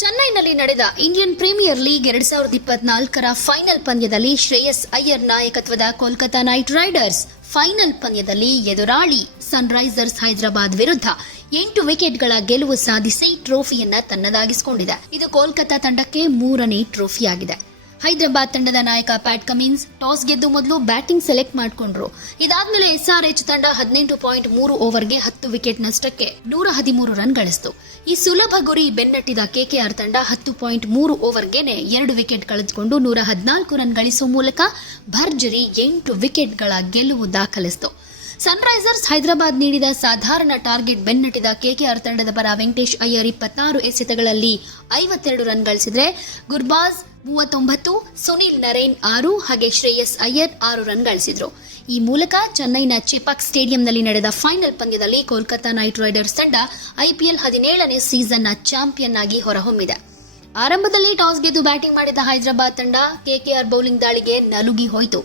ಚೆನ್ನೈನಲ್ಲಿ ನಡೆದ Indian premier league 2024ರ final ಪಂದ್ಯದಲ್ಲಿ ಶ್ರೇಯಸ್ ಅಯ್ಯರ್ ನಾಯಕತ್ವದ ಕೋಲ್ಕತಾ ನೈಟ್ ರೈಡರ್ಸ್ ಫೈನಲ್ ಪಂದ್ಯದಲ್ಲಿ ಎದುರಾಳಿ ಸನ್ರೈಸರ್ಸ್ ಹೈದರಾಬಾದ್ ವಿರುದ್ಧ 8 ವಿಕೆಟ್ಗಳ ಗೆಲುವು ಸಾಧಿಸಿ ಟ್ರೋಫಿಯನ್ನ ತನ್ನದಾಗಿಸಿಕೊಂಡಿದೆ. ಇದು ಕೋಲ್ಕತಾ ತಂಡಕ್ಕೆ 3ನೇ ಟ್ರೋಫಿಯಾಗಿದೆ. ಹೈದರಾಬಾದ್ ತಂಡದ ನಾಯಕ ಪ್ಯಾಟ್ ಕಮಿನ್ಸ್ ಟಾಸ್ ಗೆದ್ದು ಮೊದಲು ಬ್ಯಾಟಿಂಗ್ ಸೆಲೆಕ್ಟ್ ಮಾಡಿಕೊಂಡ್ರು. ಇದಾದ್ಮೇಲೆ SRH ತಂಡ 18.3 ಓವರ್ಗೆ 10 ವಿಕೆಟ್ ನಷ್ಟಕ್ಕೆ 113 ರನ್ ಗಳಿಸಿತು. ಈ ಸುಲಭ ಗುರಿ ಬೆನ್ನಟ್ಟಿದ KKR ತಂಡ 10.3 ಓವರ್ಗೆನೆ 2 ವಿಕೆಟ್ ಕಳೆದುಕೊಂಡು 114 ರನ್ ಗಳಿಸುವ ಮೂಲಕ ಭರ್ಜರಿ 8 ವಿಕೆಟ್ಗಳ ಗೆಲುವು ದಾಖಲಿಸಿತು. ಸನ್ರೈಸರ್ಸ್ ಹೈದರಾಬಾದ್ ನೀಡಿದ ಸಾಧಾರಣ ಟಾರ್ಗೆಟ್ ಬೆನ್ನಟ್ಟಿದ KKR ತಂಡದ ಪರ ವೆಂಕಟೇಶ್ ಅಯ್ಯರ್ 26 ಎಸೆತಗಳಲ್ಲಿ 52 ರನ್ ಗಳಿಸಿದ್ರೆ ಗುರ್ಬಾಜ್ 39, ಸುನಿಲ್ ನರೇನ್ 6 ಹಾಗೆ ಶ್ರೇಯಸ್ ಅಯ್ಯರ್ 6 ರನ್ ಗಳಿಸಿದ್ರು. ಈ ಮೂಲಕ ಚೆನ್ನೈನ ಚೆಪಾಕ್ ಸ್ಟೇಡಿಯಂನಲ್ಲಿ ನಡೆದ ಫೈನಲ್ ಪಂದ್ಯದಲ್ಲಿ ಕೋಲ್ಕತಾ ನೈಟ್ ರೈಡರ್ಸ್ ತಂಡ IPL 17ನೇ ಸೀಸನ್ನ ಚಾಂಪಿಯನ್ ಆಗಿ ಹೊರಹೊಮ್ಮಿದೆ. ಆರಂಭದಲ್ಲಿ ಟಾಸ್ ಗೆದ್ದು ಬ್ಯಾಟಿಂಗ್ ಮಾಡಿದ ಹೈದರಾಬಾದ್ ತಂಡ KKR ಬೌಲಿಂಗ್ ದಾಳಿಗೆ ನಲುಗಿ ಹೋಯಿತು.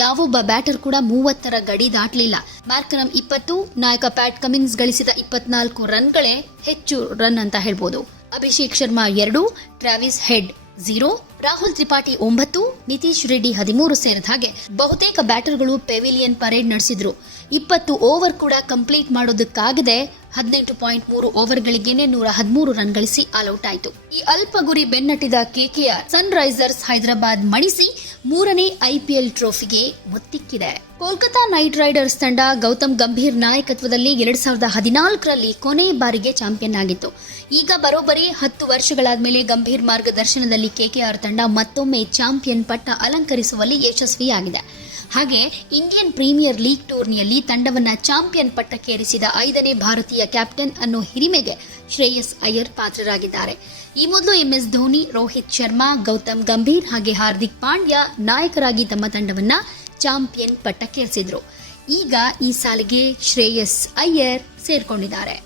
ಯಾವೊಬ್ಬ ಬ್ಯಾಟರ್ ಕೂಡ 30ರ ಗಡಿ ದಾಟಲಿಲ್ಲ. ಮಾರ್ಕರಂ 20, ನಾಯಕ ಪ್ಯಾಟ್ ಕಮಿನ್ಸ್ ಗಳಿಸಿದ 24 ರನ್ಗಳೇ ಹೆಚ್ಚು ರನ್ ಅಂತ ಹೇಳ್ಬೋದು. ಅಭಿಷೇಕ್ ಶರ್ಮಾ 2, ಟ್ರಾವಿಸ್ ಹೆಡ್ 0, ರಾಹುಲ್ ತ್ರಿಪಾಠಿ 9, ನಿತೀಶ್ ರೆಡ್ಡಿ 13 ಸೇರಿದ ಹಾಗೆ ಬಹುತೇಕ ಬ್ಯಾಟರ್ಗಳು ಪೆವಿಲಿಯನ್ ಪರೇಡ್ ನಡೆಸಿದ್ರು. 20 ಓವರ್ ಕೂಡ ಕಂಪ್ಲೀಟ್ ಮಾಡೋದಕ್ಕಾಗದೆ 18.3 ಓವರ್ಗಳಿಗೇನೆ 113 ರನ್ ಗಳಿಸಿ ಆಲ್ಔಟ್ ಆಯಿತು. ಈ ಅಲ್ಪ ಗುರಿ ಬೆನ್ನಟ್ಟಿದ KKR ಸನ್ ರೈಸರ್ಸ್ ಹೈದರಾಬಾದ್ ಮಣಿಸಿ 3ನೇ IPL ಟ್ರೋಫಿಗೆ ಮುತ್ತಿಕ್ಕಿದೆ. ಕೋಲ್ಕತಾ ನೈಟ್ ರೈಡರ್ಸ್ ತಂಡ ಗೌತಮ್ ಗಂಭೀರ್ ನಾಯಕತ್ವದಲ್ಲಿ 2014ರಲ್ಲಿ ಕೊನೆ ಬಾರಿಗೆ ಚಾಂಪಿಯನ್ ಆಗಿತ್ತು. ಈಗ ಬರೋಬ್ಬರಿ 10 ವರ್ಷಗಳಾದ್ಮೇಲೆ ಗಂಭೀರ್ ಮಾರ್ಗದರ್ಶನದಲ್ಲಿ KKR ತಂಡ ಮತ್ತೊಮ್ಮೆ ಚಾಂಪಿಯನ್ ಪಟ್ಟ ಅಲಂಕರಿಸುವಲ್ಲಿ ಯಶಸ್ವಿಯಾಗಿದೆ. ಹಾಗೆ ಇಂಡಿಯನ್ ಪ್ರೀಮಿಯರ್ ಲೀಗ್ ಟೂರ್ನಿಯಲ್ಲಿ ತಂಡವನ್ನ ಚಾಂಪಿಯನ್ ಪಟ್ಟಕ್ಕೇರಿಸಿದ 5ನೇ ಭಾರತೀಯ ಕ್ಯಾಪ್ಟನ್ ಅನ್ನೋ ಹಿರಿಮೆಗೆ ಶ್ರೇಯಸ್ ಅಯ್ಯರ್ ಪಾತ್ರರಾಗಿದ್ದಾರೆ. ಈ ಮೊದಲು MS ಧೋನಿ, ರೋಹಿತ್ ಶರ್ಮಾ, ಗೌತಮ್ ಗಂಭೀರ್ ಹಾಗೆ ಹಾರ್ದಿಕ್ ಪಾಂಡ್ಯ ನಾಯಕರಾಗಿ ತಮ್ಮ ತಂಡವನ್ನ ಚಾಂಪಿಯನ್ ಪಟ್ಟಕ್ಕೇರಿಸಿದ್ರು. ಈಗ ಈ ಸಾಲಿಗೆ ಶ್ರೇಯಸ್ ಅಯ್ಯರ್ ಸೇರ್ಕೊಂಡಿದ್ದಾರೆ.